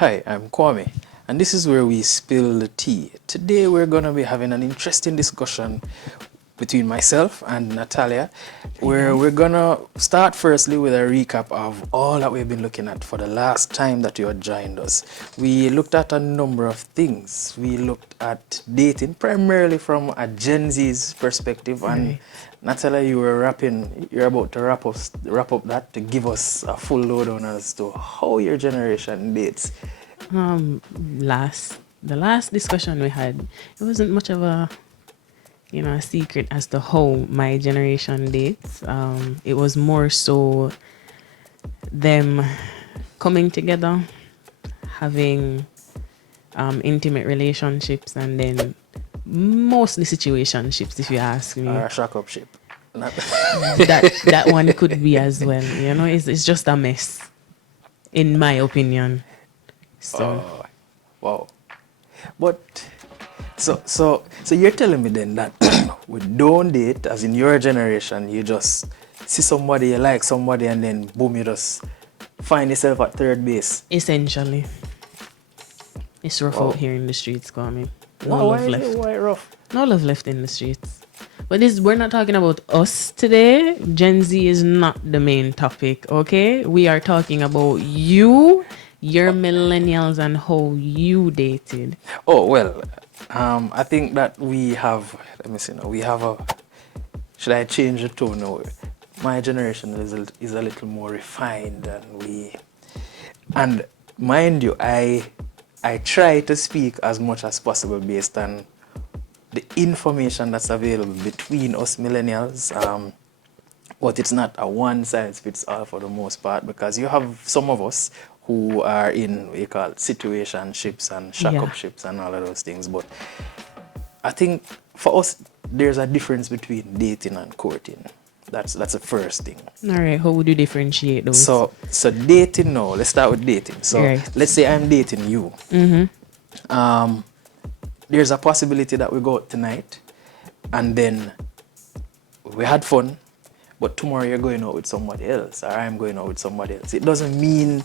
Hi, I'm Kwame, and this is where we spill the tea. Today we're going to be having an interesting discussion between myself and Natalia, where we're going to start firstly with a recap of all that we've been looking at for the last time that you had joined us. We looked at a number of things. We looked at dating primarily from a Gen Z's perspective, and Natalia, you're about to wrap up that to give us a full lowdown as to how your generation dates. The last discussion we had, it wasn't much of a secret as to how my generation dates. It was more so them coming together, having intimate relationships, and then mostly situationships, if you ask me. Or a shock-up ship. That one could be as well. It's just a mess, in my opinion. So, wow. But so you're telling me then that we don't date, as in your generation, you just see somebody, you like somebody, and then boom, you just find yourself at third base. Essentially, it's rough out here in the streets, Kwame. Why rough? No love left in the streets. But we're not talking about us today. Gen Z is not the main topic, okay? We are talking about your millennials and how you dated. Oh, well, I think that we have, should I change the tone now? My generation is a little more refined and mind you, I try to speak as much as possible based on the information that's available between us millennials, but it's not a one-size-fits-all for the most part, because you have some of us who are in what you call situationships and shock-up ships and all of those things. But I think for us, there's a difference between dating and courting. That's the first thing. All right, how would you differentiate those? So dating now, let's start with dating. So let's say I'm dating you. Mm-hmm. There's a possibility that we go out tonight and then we had fun, but tomorrow you're going out with somebody else, or I'm going out with somebody else. It doesn't mean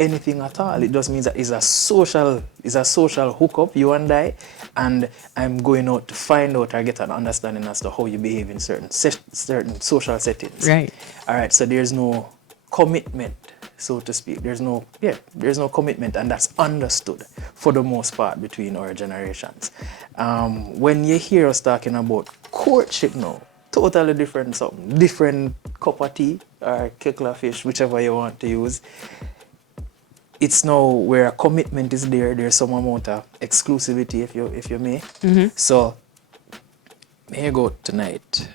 anything at all. It just means that it's a social hookup, you and I, and I'm going out to find out or get an understanding as to how you behave in certain social settings. Right. All right, so there's no commitment, so to speak. There's no commitment, and that's understood for the most part between our generations. When you hear us talking about courtship now, totally different something, different cup of tea or kekla fish, whichever you want to use. It's now where a commitment is there. There's some amount of exclusivity, if you may. Mm-hmm. So, may you go tonight.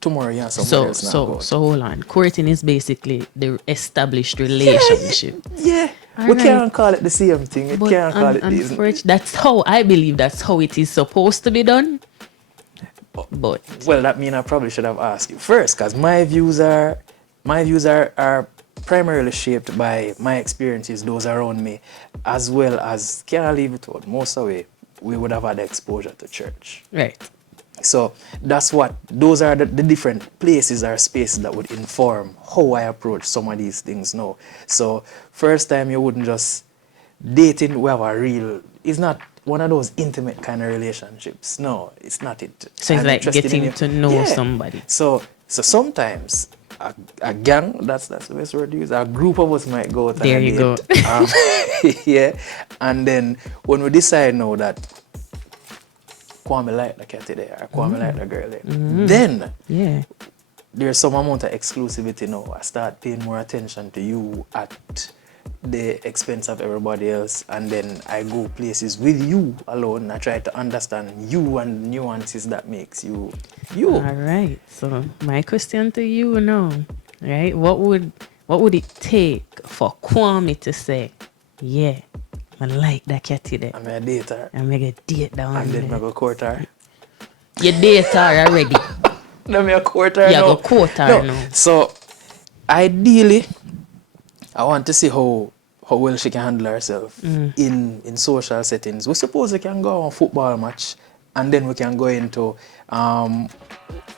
Tomorrow you have someone else now. So hold on. Courting is basically the established relationship. Yeah. We can't call it the same thing. We can't call it this. That's how I believe that's how it is supposed to be done. But well, that means I probably should have asked you first, because my views are primarily shaped by my experiences, those around me, as well as, can I leave it out, most of it, we would have had exposure to church. Right. So those are the different places or spaces that would inform how I approach some of these things now. So first time you wouldn't just dating, we have it's not one of those intimate kind of relationships. No, it's not it. So it's like getting to know somebody. So sometimes a gang, that's the best word to use, a group of us might go out on a date. There you go. Yeah. And then when we decide now that Kwame like the cat there, or Kwame like the girl there, then there's some amount of exclusivity now. I start paying more attention to you at the expense of everybody else, and then I go places with you alone. I try to understand you and nuances that makes you. All right. So my question to you now, right? What would it take for Kwame to say, yeah, I like that catty there. I'm a dater. I'm going to date that one. And then I go court her. You date her already. No, me a court her. Yeah, go court her now. So ideally, I want to see how well she can handle herself in social settings. We suppose we can go on a football match and then we can go into well,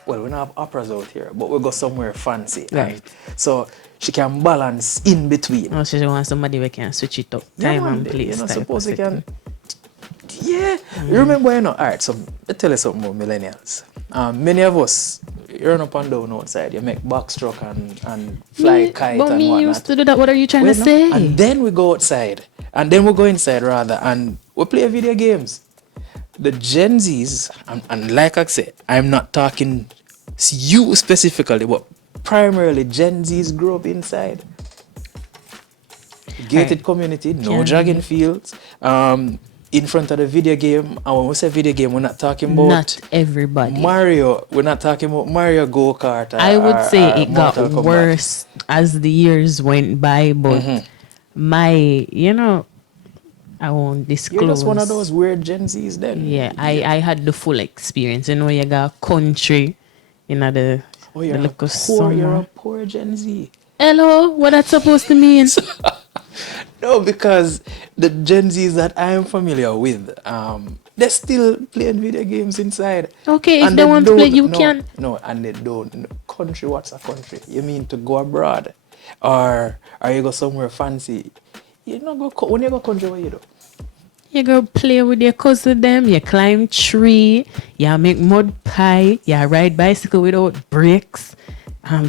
we don't have operas out here, but we'll go somewhere fancy. Right. And so she can balance in between. Oh, she want somebody who can switch it up. Time and place. You know, type suppose of you can. setting. Yeah. You remember, you know, all right, so let tell you something about millennials. Many of us, you run up and down outside, you make backstroke and fly kite but and me whatnot. used to do that. What are you trying Wait, to no? say? And then we go outside. And then we go inside rather and we play video games. The Gen Zs, and like I said, I'm not talking you specifically, but primarily Gen Zs grew up inside. Gated Right. community, no Can- jogging fields, in front of the video game. And when we say video game, we're not talking about Not everybody. Mario. We're not talking about Mario Go-Kart. I would say or it got Mortal Kombat. worse as the years went by, but my, I won't disclose. You're just one of those weird Gen Zs then. Yeah, I had the full experience. You got country, the Oh, the you're local you're a summer. poor Gen Z. Hello, what that's supposed to mean? No, because the Gen Zs that I am familiar with, they're still playing video games inside. Okay, if And they want to play, don't- you no, can. No, and they don't. Country, what's a country? You mean to go abroad? Or you go somewhere fancy? You know, when you go country, what you do? You go play with your cousin them, you climb tree, you make mud pie, you ride bicycle without brakes,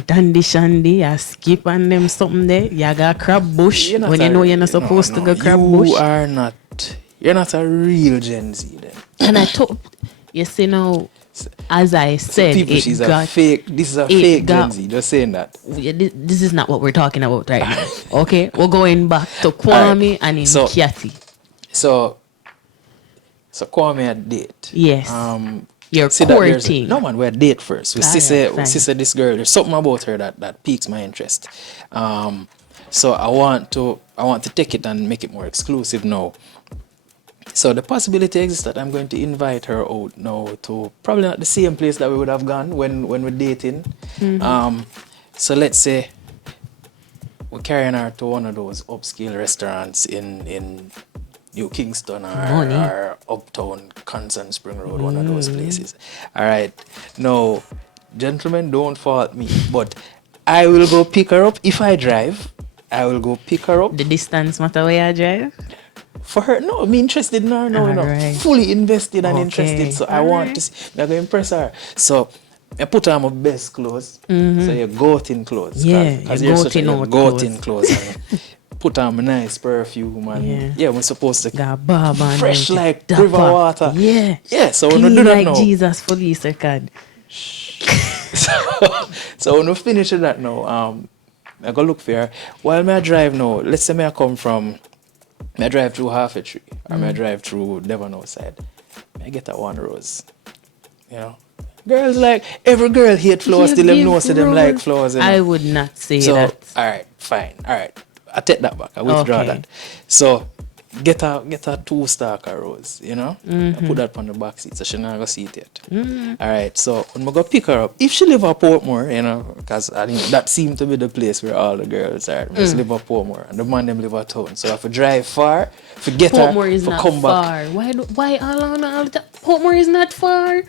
dandy shandy, you skip on them something there, you got crab bush You're not when a- you know you're not supposed to go crab bush. You're not a real Gen Z then. And I told you see now, as I said, People, it she's a got fake. This is a it fake got- Gen Z. Just saying that. this is not what we're talking about right now. Okay, we're going back to Kwame and in So- Kiati. So Kwame a date. Yes. You're See that there's courting. no man, we're date first. We Alright, fine. sister this girl. There's something about her that piques my interest. So I want to take it and make it more exclusive now. So the possibility exists that I'm going to invite her out now to probably not the same place that we would have gone when we're dating. So let's say we're carrying her to one of those upscale restaurants in New Kingston Money. or Uptown, Constant Spring Road, one of those places. All right. Now, gentlemen, don't fault me, but I will go pick her up if I drive. I will go pick her up. The distance matter where you drive? For her, no, I'm interested in her now, Alright. fully invested and Okay. interested. So I want to see, I'm going to impress her. So I put on my best clothes. So you goat-in clothes. Yeah, Because your you're such a goat-in out goat-in clothes. And put on my nice perfume. And yeah, we're supposed to Got barb on fresh them, like dapper. river water. Yeah. Yeah, so when we Clean do that like now. Jesus for the second. So when we finish with that now, I go look for her. While I drive now, let's say I come from, I drive through Half a Tree, or I drive through Devon outside. I get that one rose. You know? Girls like, every girl hate flowers, You till them give know, say them like rose. flowers. You know? I would not say So, that. alright, fine, alright. I take that back, I withdraw Okay. that. So, get a 2-stalk of rose, you know? I put that on the back seat, so she not gonna see it yet. Alright, so when I go pick her up, if she live at Portmore, you know, because I think that seemed to be the place where all the girls are. Just live at Portmore, and the man them live at town. So if I drive far, forget her, Portmore is if I not come back. far. Why all the time? Portmore is not far.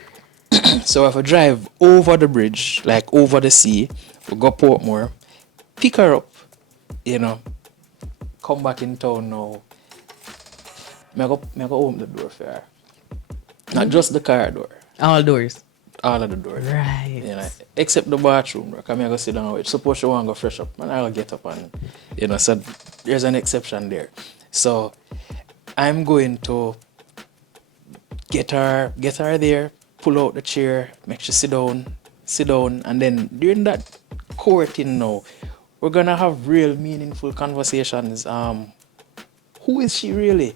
So if I drive over the bridge, like over the sea, we go Portmore, pick her up, you know, come back in town now. I go open the door for her. Not just the car door, All doors. all of the doors. Right. You know, except the bathroom door. Come here, go sit down with. Suppose she want to go fresh up, and I'll get up and, you know, so there's an exception there. So I'm going to get her there, pull out the chair, make sure sit down, and then during that courting now, we're gonna have real meaningful conversations. Who is she really?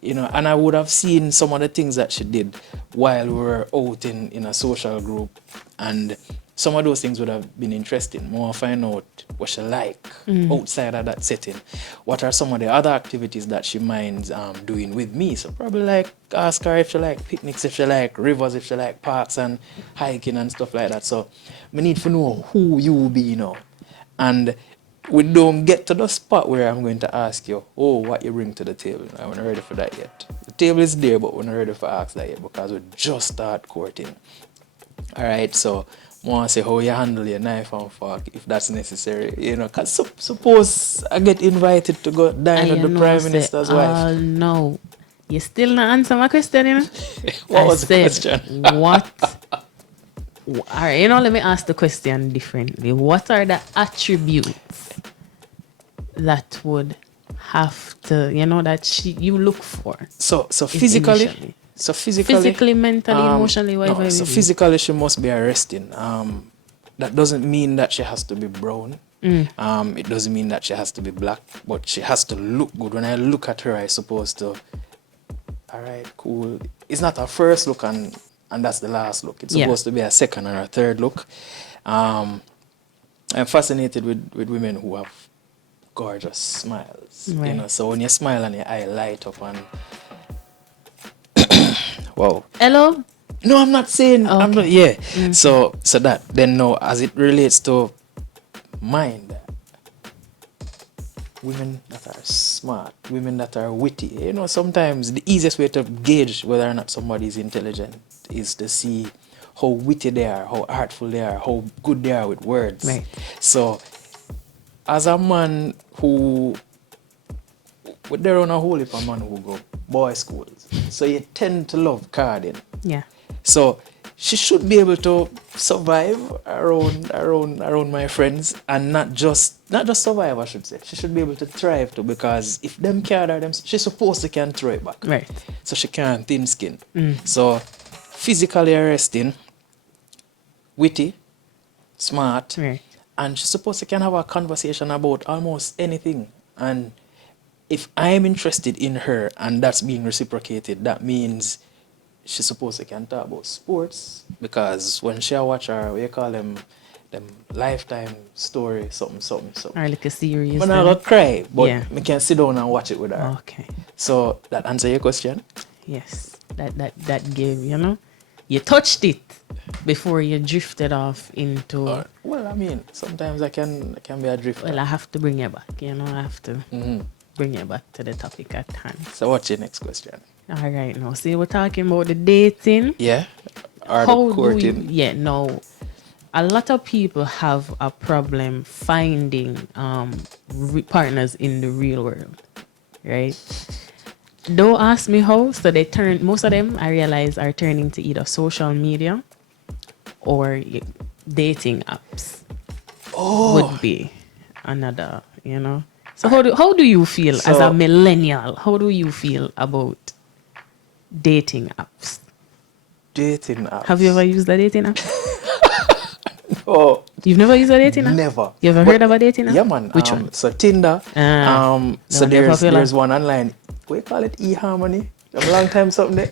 You know, and I would have seen some of the things that she did while we were out in a social group, and some of those things would have been interesting. More find out what she like outside of that setting. What are some of the other activities that she minds doing with me? So probably like ask her if she like picnics, if she like rivers, if she like parks and hiking and stuff like that. So we need to know who you be, you know. And we don't get to the spot where I'm going to ask you, oh, what you bring to the table. I'm not ready for that yet. The table is there, but we're not ready for ask that yet because we just start courting. All right, so I want to say how you handle your knife and fork if that's necessary, you know, because suppose I get invited to go dine with the Prime Minister's wife. No, you still not answer my question, you know? What was the question? What? All right, you know, let me ask the question differently. What are the attributes that would have to, you know, that you look for? So physically, initially? so physically, mentally, emotionally, whatever. no, so physically she must be arresting. That doesn't mean that she has to be brown. It doesn't mean that she has to be black, but she has to look good. When I look at her, I supposed to, all right, cool. It's not a first look and that's the last look. It's supposed to be a second or a third look. I'm fascinated with women who have gorgeous smiles. Right. You know, so when you smile and your eye light up and wow. Hello? No, I'm not saying. Okay. I'm not. Yeah. So that then now, as it relates to mind, women that are smart, women that are witty. You know, sometimes the easiest way to gauge whether or not somebody is intelligent is to see how witty they are, how artful they are, how good they are with words. Right. So, as a man who, there are a whole heap of men who go boys' schools, so you tend to love carding. Yeah. So she should be able to survive around my friends and not just survive, I should say. She should be able to thrive too, because if them card her, them she's supposed to can throw it back. Right. So she can't thin skin. So physically arresting, witty, smart, Right. and she's supposed to can have a conversation about almost anything. And if I'm interested in her and that's being reciprocated, that means she's supposed to can talk about sports, because when she watch her, we call them lifetime story, something. Or like a series. I'm not gonna cry, but Yeah. we can sit down and watch it with her. Okay. So that answer your question? Yes. That gave, you know, you touched it before you drifted off into. Well, I mean, sometimes I can be a drifter. Well, I have to bring you back, you know, I have to bring you back to the topic at hand. So what's your next question? All right, now, see, we're talking about the dating. Yeah? Or How the courting? no. A lot of people have a problem finding partners in the real world, right? Don't ask me how. So most of them, I realize, are turning to either social media or dating apps. Would be another, you know. So how do you feel as a millennial? How do you feel about dating apps? Dating apps. Have you ever used a dating app? Oh, You've never used a dating app? never. You ever heard of a dating app? Yeah, man. Which one? So Tinder. So they're popular. there's one online. We call it eHarmony. A long time something there.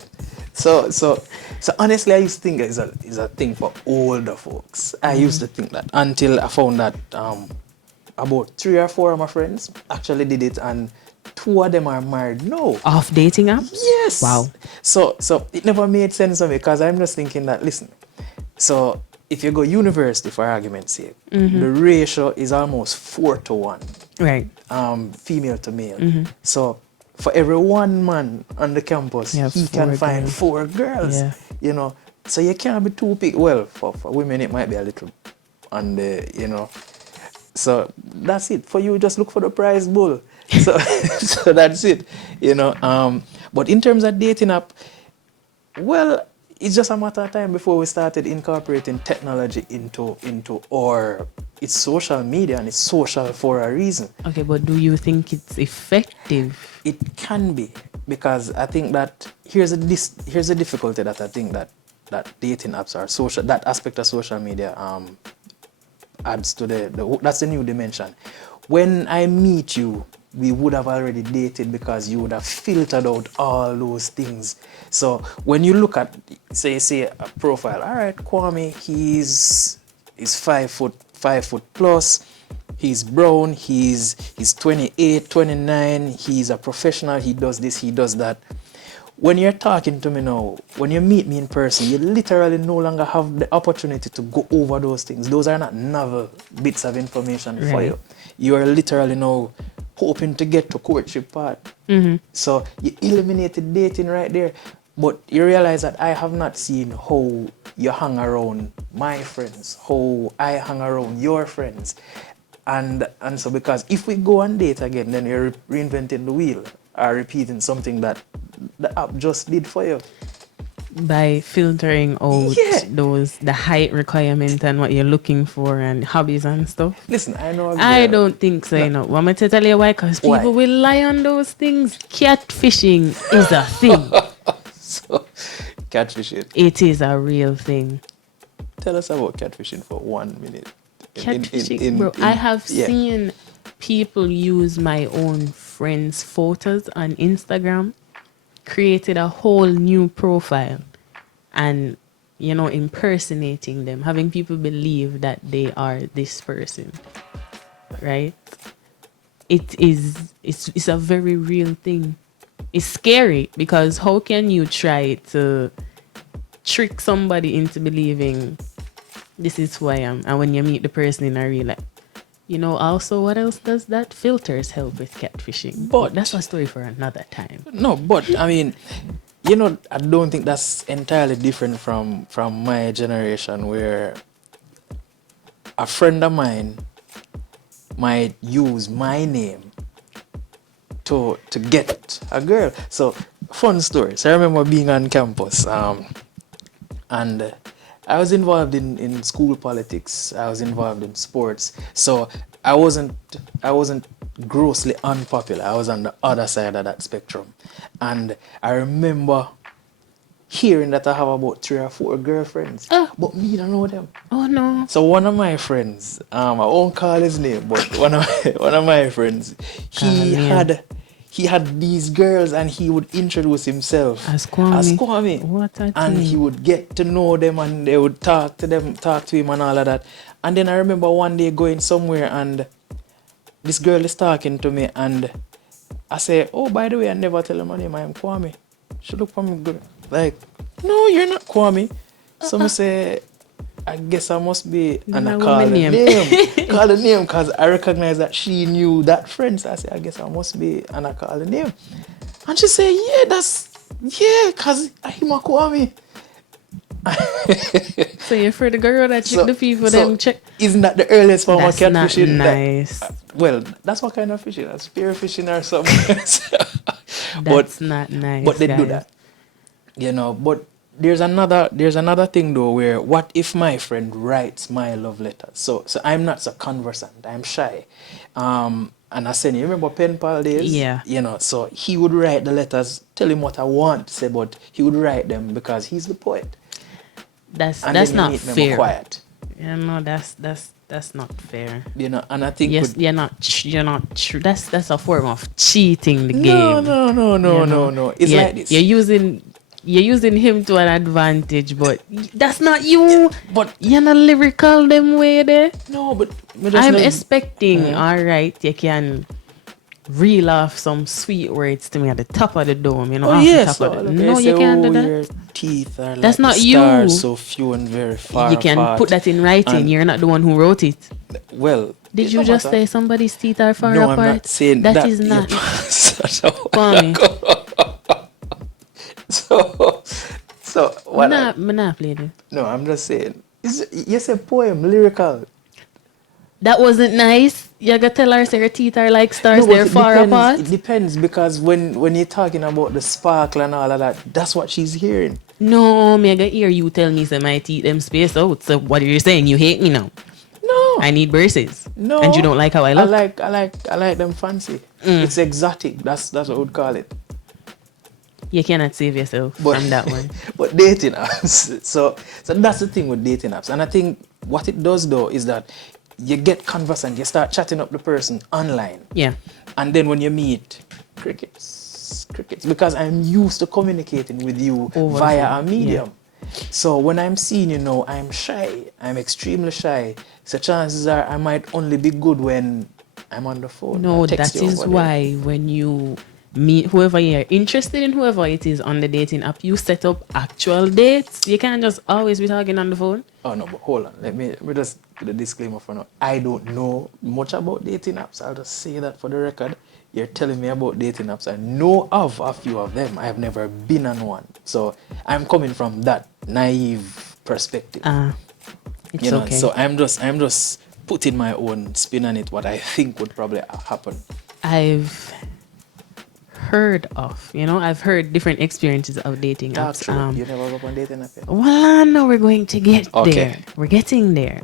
So honestly, I used to think it's a thing for older folks. I used to think that until I found that about 3 or 4 of my friends actually did it, and 2 of them are married now. Off dating apps? Yes. Wow. So it never made sense to me, because I'm just thinking that, listen, so if you go university, for argument's sake, the ratio is almost 4-to-1. Right. Female to male. So for every 1 man on the campus, he can find 4 girls. Yeah. You know, so you can't be too picky. Well, for women it might be a little on the, you know. So that's it. For you, just look for the prize bull. So so that's it. You know. But in terms of dating app, well, it's just a matter of time before we started incorporating technology into or it's social media, and it's social for a reason. Okay, but do you think it's effective? It can be, because I think that here's a difficulty that I think that dating apps are social. That aspect of social media adds to that's the new dimension. When I meet you, we would have already dated, because you would have filtered out all those things. So when you look at, say a profile, all right, Kwame, he's 5 foot plus, he's brown, he's 28, 29, he's a professional, he does this, he does that. When you're talking to me now, when you meet me in person, you literally no longer have the opportunity to go over those things. Those are not novel bits of information for you. You are literally now hoping to get to courtship part. So you eliminated dating right there. But you realize that I have not seen how you hang around my friends, how I hang around your friends. And so because if we go on date again, then you're reinventing the wheel or repeating something that the app just did for you. By filtering out the height requirement and what you're looking for and hobbies and stuff. Listen, I know. I don't think so, you know. Want me to tell you why? Because people will lie on those things. Catfishing is a thing. So, catfishing. It is a real thing. Tell us about catfishing for 1 minute. Catfishing, bro. I have seen people use my own friends' photos on Instagram, created a whole new profile, and, you know, impersonating them, having people believe that they are this person, right? It's a very real thing. It's scary because how can you try to trick somebody into believing this is who I am, and when you meet the person in a real life, you know, also what else does that? Filters help with catfishing. But that's a story for another time. No, but I mean, you know, I don't think that's entirely different from my generation, where a friend of mine might use my name to get a girl. So, fun story. So I remember being on campus, and I was involved in school politics. I was involved in sports. So I wasn't grossly unpopular. I was on the other side of that spectrum. And I remember hearing that I have about 3 or 4 girlfriends. But me don't know them. Oh no. So one of my friends, I won't call his name, but one of my friends, he had these girls, and he would introduce himself as Kwame. What a and he would get to know them, and they would talk to him and all of that. And then I remember one day going somewhere, and this girl is talking to me, and I say, oh, by the way, I never tell her my name, I am Kwame. She look for me good. Like, no, you're not Kwame. So I say, I guess I must be, and I call the name. Call the name, because I recognize that she knew that friend. So I say, I guess I must be, and I call the name. And she say, because I'm a Kwame. So you're for the girl that check the people, then check. Isn't that the earliest form of catfishing? Nice. Well, that's what kind of fishing? That's spear fishing or something. That's not nice. But they do that. You know, but there's another thing though, where what if my friend writes my love letter? So I'm not so conversant, I'm shy. And I said, you remember pen pal days? Yeah. You know, so he would write the letters, tell him what I want to say, but he would write them because he's the poet. That's not fair. Quiet. Yeah, no, that's not fair. You know, and I think you're not true. That's a form of cheating the game. No. It's like this. You're using him to an advantage, but that's not you. Yeah, but you're not lyrical them way there. No, but I'm expecting. All right, you can reel off some sweet words to me at the top of the dome. You know, no, you can't do that. Your teeth are that's like not the you. Stars so few and very far You can apart. put that in writing. You're not the one who wrote it. Well, did you just say somebody's teeth are far apart? No, I'm not saying that. That is not. Funny. So what? I'm not playing. No, I'm just saying. It's a poem, lyrical. That wasn't nice. You gotta tell her your teeth are like stars, they're far apart. It depends, because when you're talking about the sparkle and all of that, that's what she's hearing. No, me I gotta hear you tell me my teeth them space out. So what are you saying? You hate me now? No. I need braces. No. And you don't like how I look? I like them fancy. It's exotic. That's what I would call it. You cannot save yourself from that one. But dating apps. So that's the thing with dating apps. And I think what it does though is that you get conversant, you start chatting up the person online. Yeah. And then when you meet, crickets. Because I'm used to communicating with you via a medium. Yeah. So when I'm seeing you now, I'm shy. I'm extremely shy. So chances are I might only be good when I'm on the phone. No, that is why when you meet whoever you're interested in, whoever it is on the dating app, you set up actual dates. You can't just always be talking on the phone. Oh no, but hold on. Let me just put a disclaimer for now. I don't know much about dating apps. I'll just say that for the record. you're telling me about dating apps. I know of a few of them. I have never been on one. So I'm coming from that naive perspective. It's You know, okay. so I'm just putting my own spin on it, what I think would probably happen. I've heard of, I've heard different experiences of dating Talk apps. through. You never go up on dating app yet? Well, no, we're going to get Okay. there. We're getting there.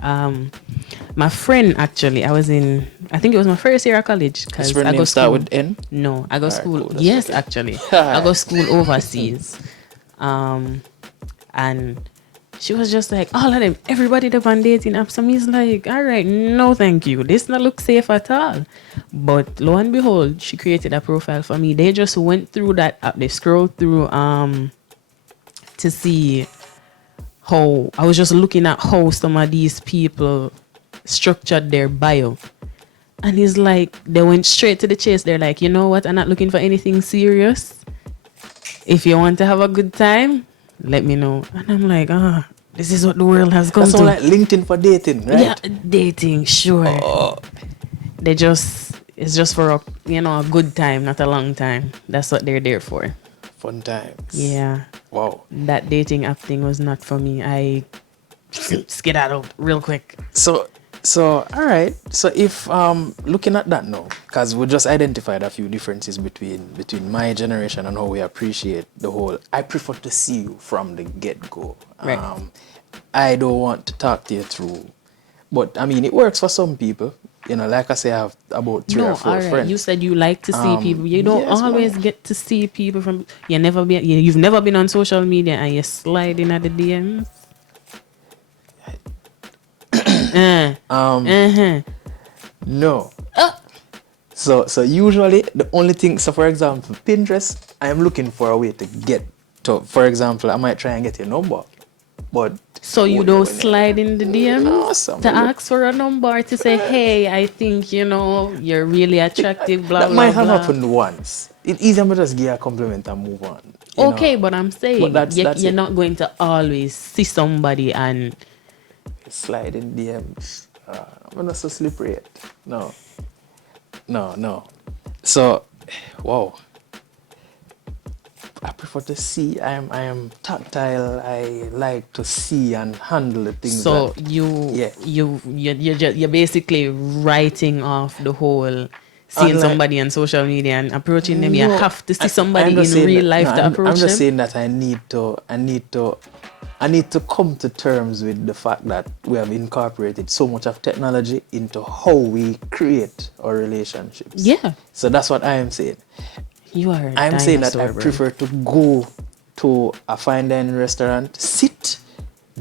My friend actually, I think it was my first year of college His because friend I go name start school. with N? No, I go Alright, school. cool, that's Yes, okay. actually, I go school overseas. And she was just like, all of them, everybody that on dating apps. And he's like, all right, no, thank you. This not look safe at all. But lo and behold, she created a profile for me. They just went through that app. They scrolled through to see how I was just looking at how some of these people structured their bio. And he's like, they went straight to the chase. They're like, you know what? I'm not looking for anything serious. If you want to have a good time, let me know. And I'm like, this is what the world has come That's to. all like LinkedIn for dating, right? Yeah, dating, sure. It's just for a good time, not a long time. That's what they're there for. Fun times. Yeah. Wow. That dating app thing was not for me. I skedaddled real quick. So all right. So if looking at that now, because we just identified a few differences between my generation and how we appreciate the whole. I prefer to see you from the get-go. Right. I don't want to talk to you through, but I mean it works for some people. You know, like I say, I have about three or four all right. friends. You said you like to see people. You don't yes, always ma'am. get to see people from. You've never been on social media and you slide in at the DMs. No. So usually the only thing, so for example, Pinterest, I am looking for a way to get to, for example, I might try and get your number, but So you don't slide in the DMs No, to ask for a number to say, hey, I think you're really attractive, blah that blah might have blah. happened once. It's easier to just give a compliment and move on. Okay, but I'm saying But that's you're it. not going to always see somebody and Slide in DMs. I'm not so slippery yet. No. So, wow. I prefer to see. I am tactile. I like to see and handle the things. so that, you're basically writing off the whole seeing Unlike- somebody on social media and approaching them. You No, have to see I'm somebody just in saying real that- life no, to I'm approach just them. saying that I need to come to terms with the fact that we have incorporated so much of technology into how we create our relationships. Yeah. So that's what I am saying. You are. I'm saying that I bro. prefer to go to a fine dining restaurant, sit,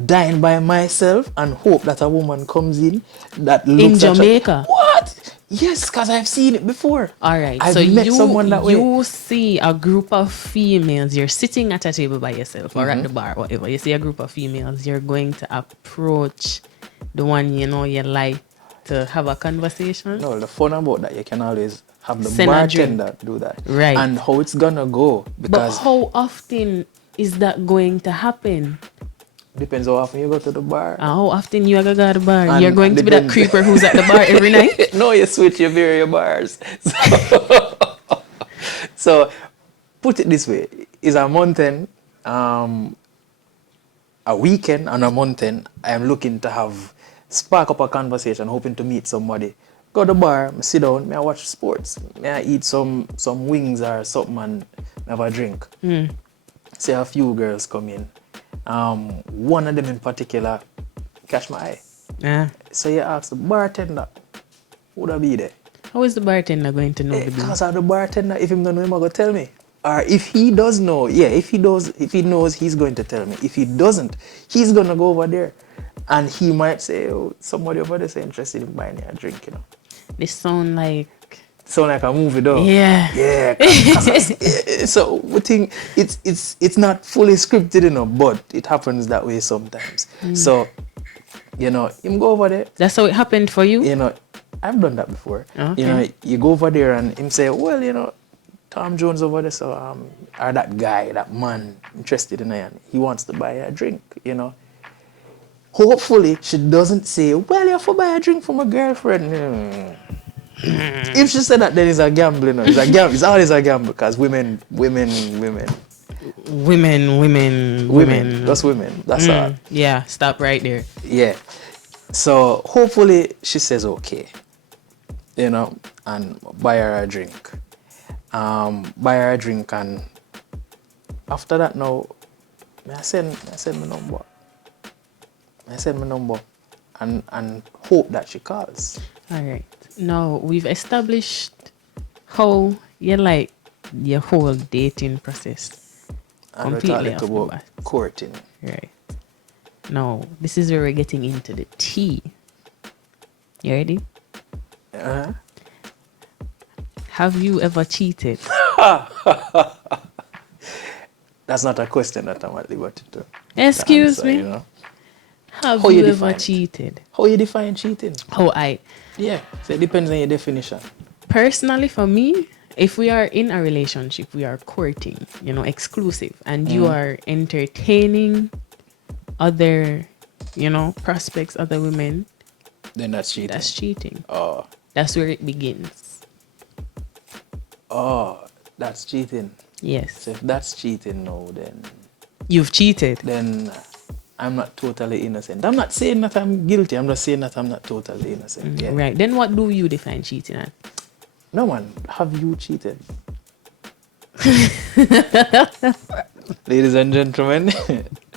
dine by myself, and hope that a woman comes in that looks In Jamaica. What? Yes, because I've seen it before. All right. I've so met someone that way. you see a group of females. You're sitting at a table by yourself or at the bar, whatever. You see a group of females. You're going to approach the one you like to have a conversation. No, the fun about that, you can always have the Send a drink. bartender do that. Right. And how it's gonna go, But because how often is that going to happen? depends how often you go to the bar. And how often you are going to go to the bar? And You're going to be that depends. creeper who's at the bar every night? No, you switch your various bars. So put it this way: is a mountain, a weekend and a mountain. I am looking to spark up a conversation, hoping to meet somebody. Go to the bar, me sit down, me I watch sports, me I eat some wings or something and me have a drink. See a few girls come in. One of them in particular catch my eye. Yeah. So you ask the bartender, would I be there? How is the bartender going to know the bill? Because the bartender, if him don't know, him going to tell me. Or if he does know, if he knows, he's going to tell me. If he doesn't, he's going to go over there. And he might say, oh, somebody over there is interested in buying a drink, This sound like... Sound like a movie, though. Yeah. Yeah. So we think it's not fully scripted, but it happens that way sometimes. So, him go over there. That's how it happened for you? I've done that before. Okay. You go over there and him say, well, Tom Jones over there, so or that guy, that man interested in it, he wants to buy a drink, Hopefully she doesn't say, well, you have to buy a drink from a girlfriend. If she said that, then it's a gamble, you know. It's a gamble. It's always a gamble because women. Just women. That's all. Yeah, stop right there. Yeah. So hopefully she says okay, you know, and buy her a drink. And after that now, I send my number. And hope that she calls. All right. Now we've established how you like your whole dating process. And we Completely talk off the about bat. courting. Right. Now this is where we're getting into the tea. You ready? Uh-huh. Have you ever cheated? That's not a question that I'm at liberty to Excuse answer, me. you know. Have How you you ever define it? cheated? How you define cheating? Yeah, so it depends on your definition. Personally, for me, if we are in a relationship, we are courting, you know, exclusive, and you are entertaining other, you know, prospects, other women, Then that's cheating. that's cheating. Oh, That's where it begins. that's cheating. Yes. So if that's cheating now, You've cheated. then I'm not totally innocent. I'm not saying that I'm guilty. I'm just saying that I'm not totally innocent. Yeah. Right. Then what do you define cheating as? No, man. Have you cheated? Ladies and gentlemen,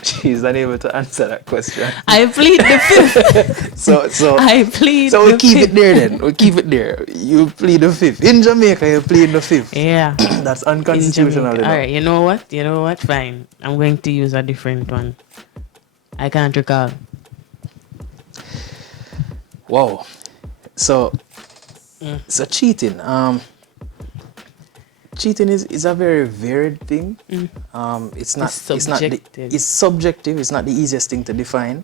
she's unable to answer that question. I plead the fifth. So I plead So the we keep fifth. it there then. We keep it there. You plead the fifth. In Jamaica, you plead the fifth. Yeah. That's In unconstitutional. Jamaica. All right. You know what? You know what? Fine. I'm going to use a different one. I can't recall. Wow. So cheating. Cheating is a very varied thing. It's not subjective. It's subjective. It's not the easiest thing to define.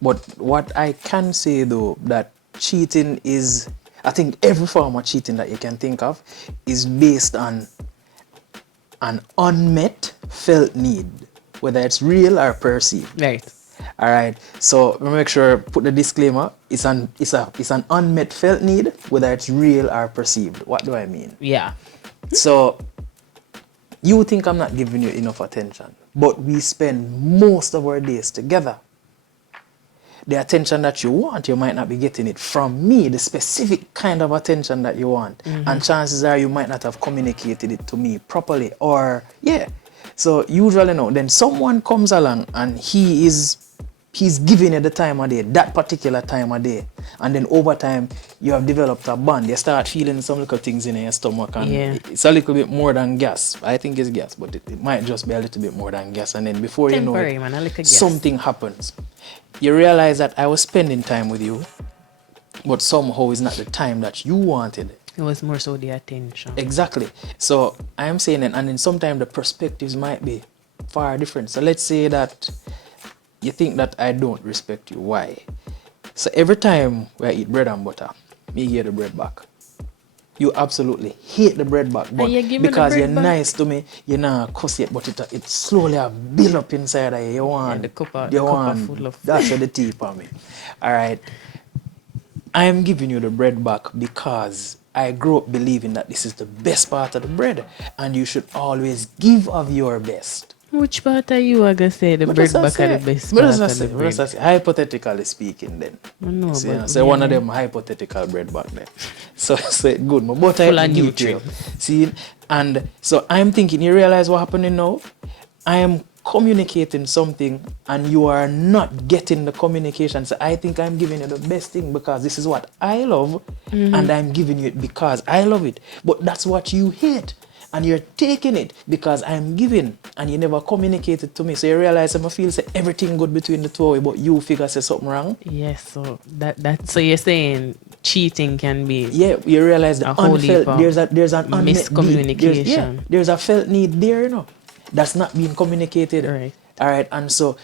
But what I can say though, that cheating is, I think every form of cheating that you can think of is based on an unmet felt need, whether it's real or perceived. Right. All right. So make sure put the disclaimer. It's an unmet felt need, whether it's real or perceived. What do I mean? Yeah. So you think I'm not giving you enough attention, but we spend most of our days together. The attention that you want, you might not be getting it from me, the specific kind of attention that you want. And chances are you might not have communicated it to me properly. Or, yeah. So usually no, then someone comes along and he's giving you the time of day, that particular time of day. And then over time, you have developed a bond. You start feeling some little things in your stomach. And it's a little bit more than gas. I think it's gas, but it might just be a little bit more than gas. And then before Temporary, you know man, a little it, gas. something happens. You realize that I was spending time with you, but somehow it's not the time that you wanted. It was more so the attention. Exactly. So I am saying that, and then sometimes the perspectives might be far different. So let's say that you think that I don't respect you. Why? So every time we eat bread and butter, me give the bread back. You absolutely hate the bread back, but you give me the because bread you're back? nice to me, you're not cuss yet, but it slowly build up inside of you. You want, the cup you are want, full of- that's where the tea for me. All right. I am giving you the bread back because I grew up believing that this is the best part of the bread, and you should always give of your best. Which part are you gonna say the What bread does that back say? are the best What part does that of say? the What does bread? that say? Hypothetically speaking, then. I know, So, but so one of yeah. them hypothetical bread back there. So good. My butter Full of give it to you. nutrients. See, and so I'm thinking, you realize what happening now? I am communicating something and you are not getting the communication. So I think I'm giving you the best thing because this is what I love and I'm giving you it because I love it. But that's what you hate. And you're taking it because I'm giving and you never communicated to me. So you realize I feel say everything good between the two of you, but you figure say something wrong. Yes, so that so you're saying cheating can be Yeah, you realize the A whole heap unfelt, of there's an unmet need. miscommunication. There's a felt need there, you know, that's not being communicated. Right. All right, and so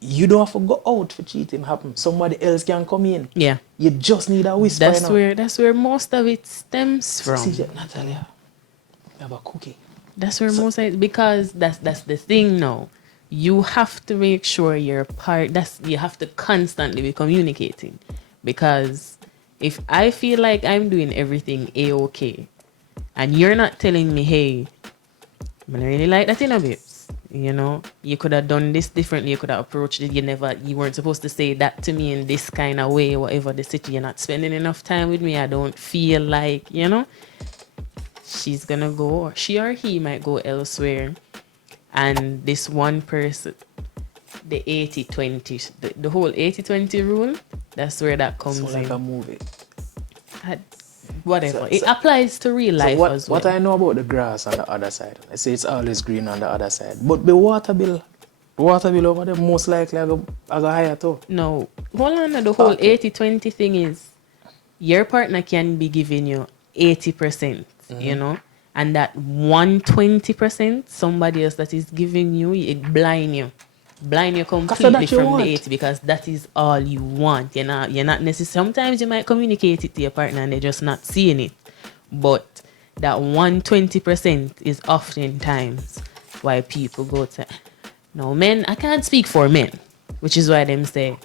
you don't have to go out for cheating happen. Somebody else can come in. Yeah. You just need a whisper. That's where most of it stems from. See, Natalia, I have a cookie. That's where most of it, because that's the thing now. You have to make sure you're part. You have to constantly be communicating, because If I feel like I'm doing everything A-okay, and you're not telling me, hey, I don't really like that in a bit. You know, you could have done this differently. You could have approached it. You weren't supposed to say that to me in this kind of way, whatever the city. You're not spending enough time with me. I don't feel like, you know, she's gonna go, or she or he might go elsewhere. And this one person, the 80-20, the whole 80-20 rule, that's where that comes So like in. a movie. Whatever. It applies to real life as well. What I know about the grass on the other side, I say it's always green on the other side. But the water bill over there most likely I go higher too. No, hold on. The whole 80-20 thing is your partner can be giving you 80%, you know, and that 120%, somebody else that is giving you, it blind you completely from the 80 because that is all you want. You're not necessarily. Sometimes you might communicate it to your partner and they're just not seeing it, but that 120% is oftentimes why people go to. No, men. I can't speak for men, which is why them say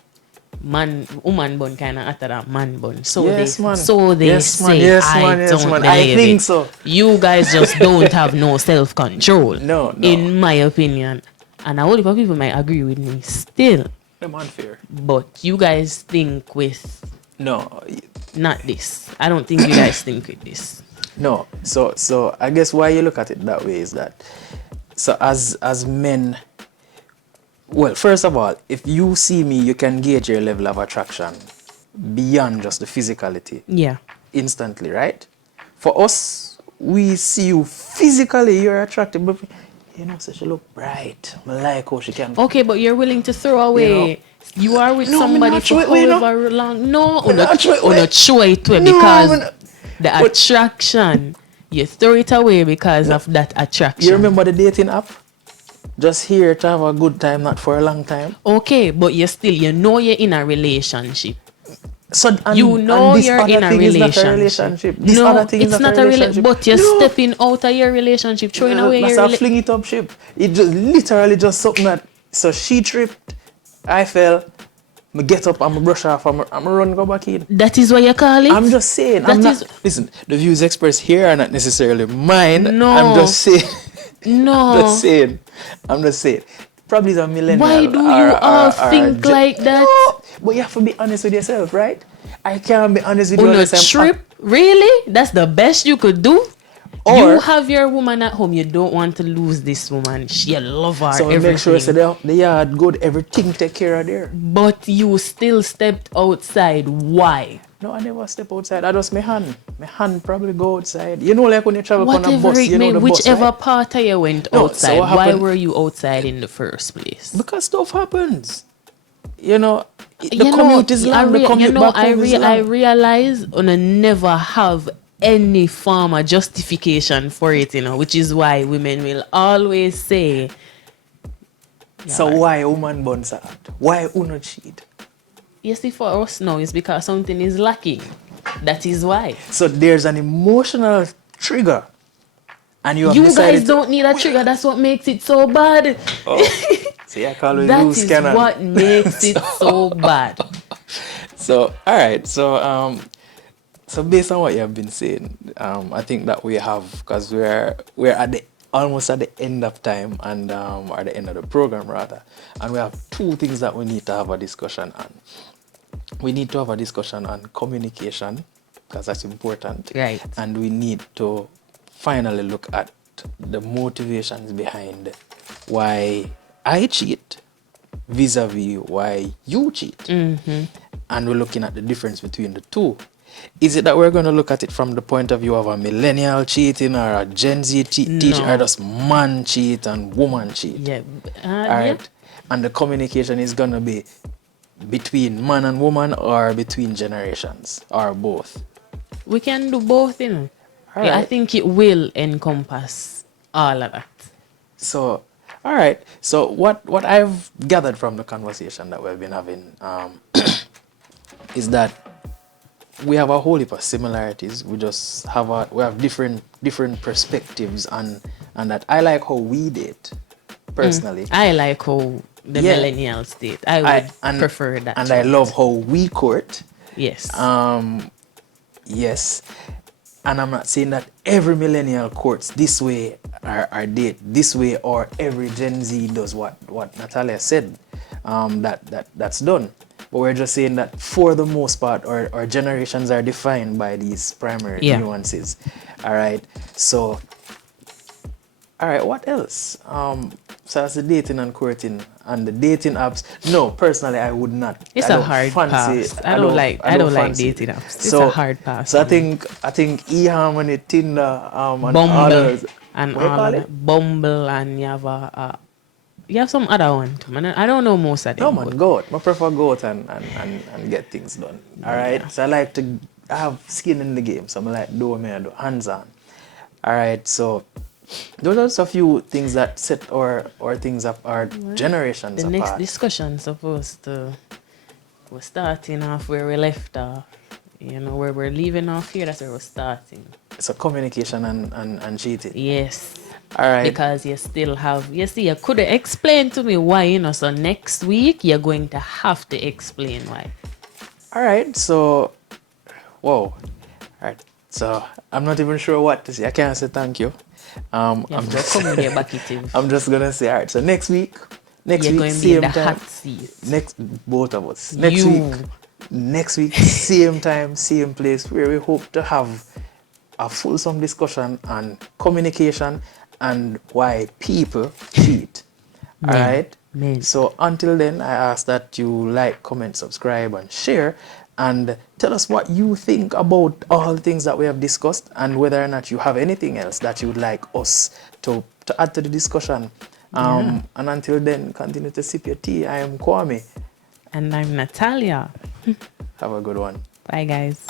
woman bun kind of after that man bun. So yes, they man. say. Yes, man. I Believe think it. so. You guys just don't have no self control. No. In my opinion. And a whole heap of people might agree with me still. I'm unfair. But you guys think with No. not this. I don't think you guys think with this. No. So I guess why you look at it that way is that so as men, well, first of all, if you see me, you can gauge your level of attraction beyond just the physicality. Yeah. Instantly, right? For us, we see you physically, you're attractive, but you know, so she look bright. I like how she can. Okay, but you're willing to throw away. You are with somebody for however long. No, not throw it away because the attraction. You throw it away because of that attraction. You remember the dating app? Just here to have a good time, not for a long time. Okay, but you you're in a relationship. So you're in a relationship. This other thing is not a relationship. But you're stepping out of your relationship, throwing away your relationship. That's a fling it up ship. It just literally just something that. So she tripped, I fell. I get up, I'm brush off, I'm run go back in. That is what you call it. I'm just saying. Listen, the views expressed here are not necessarily mine. No. I'm just saying. No. I'm just saying. Probably the millennial. Why do you all think like that? No, but you have to be honest with yourself, right? I can't be honest with you. On a trip? Really? That's the best you could do? Or you have your woman at home. You don't want to lose this woman. You love her. So everything. Make sure so the yard good, everything take care of there. But you still stepped outside. Why? No, I never step outside. I just my hand. My hand probably go outside. You know, like when you travel on a bus, whichever bus, right? part of you went outside. So why were you outside in the first place? Because stuff happens. You know, the commute is long. I realize I never have any form of justification for it, you know, which is why women will always say. So why woman burns out? Why not cheat? You see, for us now, it's because something is lacking. That is why. So there's an emotional trigger. And you guys don't need a trigger. That's what makes it so bad. Oh. See, I call it that loose is cannon. What makes it so bad. So, all right. So based on what you have been saying, I think that we have, because we're at almost at the end of time and or the end of the program rather, and we have two things that we need to have a discussion on. We need to have a discussion on communication, because that's important. Right. And we need to finally look at the motivations behind why I cheat vis-a-vis why you cheat. Mm-hmm. And we're looking at the difference between the two. Is it that we're going to look at it from the point of view of a millennial cheating or a Gen Z teaching, or just man cheat and woman cheat? Yeah. All right. Yeah. And the communication is going to be between man and woman or between generations or both? We can do both, you know. All yeah, right. I think it will encompass all of that. So, all right. So what I've gathered from the conversation that we've been having is that we have a whole heap of similarities. We just have different perspectives and that. I like how we date personally. I like how the millennials date. I would prefer that. And I love how we court. Yes. Yes. And I'm not saying that every millennial courts this way or date this way, or every Gen Z does what Natalia said, that's done. But we're just saying that for the most part, our generations are defined by these primary nuances. All right. So, all right, what else? So that's the dating and courting and the dating apps. No, personally, I would not. It's a hard pass. I don't like dating apps. It's So, a hard pass. So I think eHarmony, Tinder, and Bumble others. and What you all call of it? that. Bumble and you have some other one too, man. I don't know most of them. No man, go out. I prefer go out and get things done. All right. Yeah. So I like to have skin in the game. So I like do hands on. All right. So those are just a few things that set our things up, our generations The apart. next discussion supposed to we're starting off where we left off. You know, where we're leaving off here, that's where we're starting. So communication and cheating. Yes. All right. Because you still have, you see, you could explain to me why, you know, so next week you're going to have to explain why. All right. So, whoa. All right. So I'm not even sure what to say. I can't say thank you. I'm just I'm just gonna say, all right. So next week, you're week, going to be same in the time. hot seat. Both of us. Next week, same time, same place, where we hope to have a fulsome discussion on communication and why people cheat. All right. So until then, I ask that you like, comment, subscribe, and share, and tell us what you think about all the things that we have discussed, and whether or not you have anything else that you would like us to add to the discussion. And until then, continue to sip your tea. I am Kwame. And I'm Natalia. Have a good one. Bye, guys.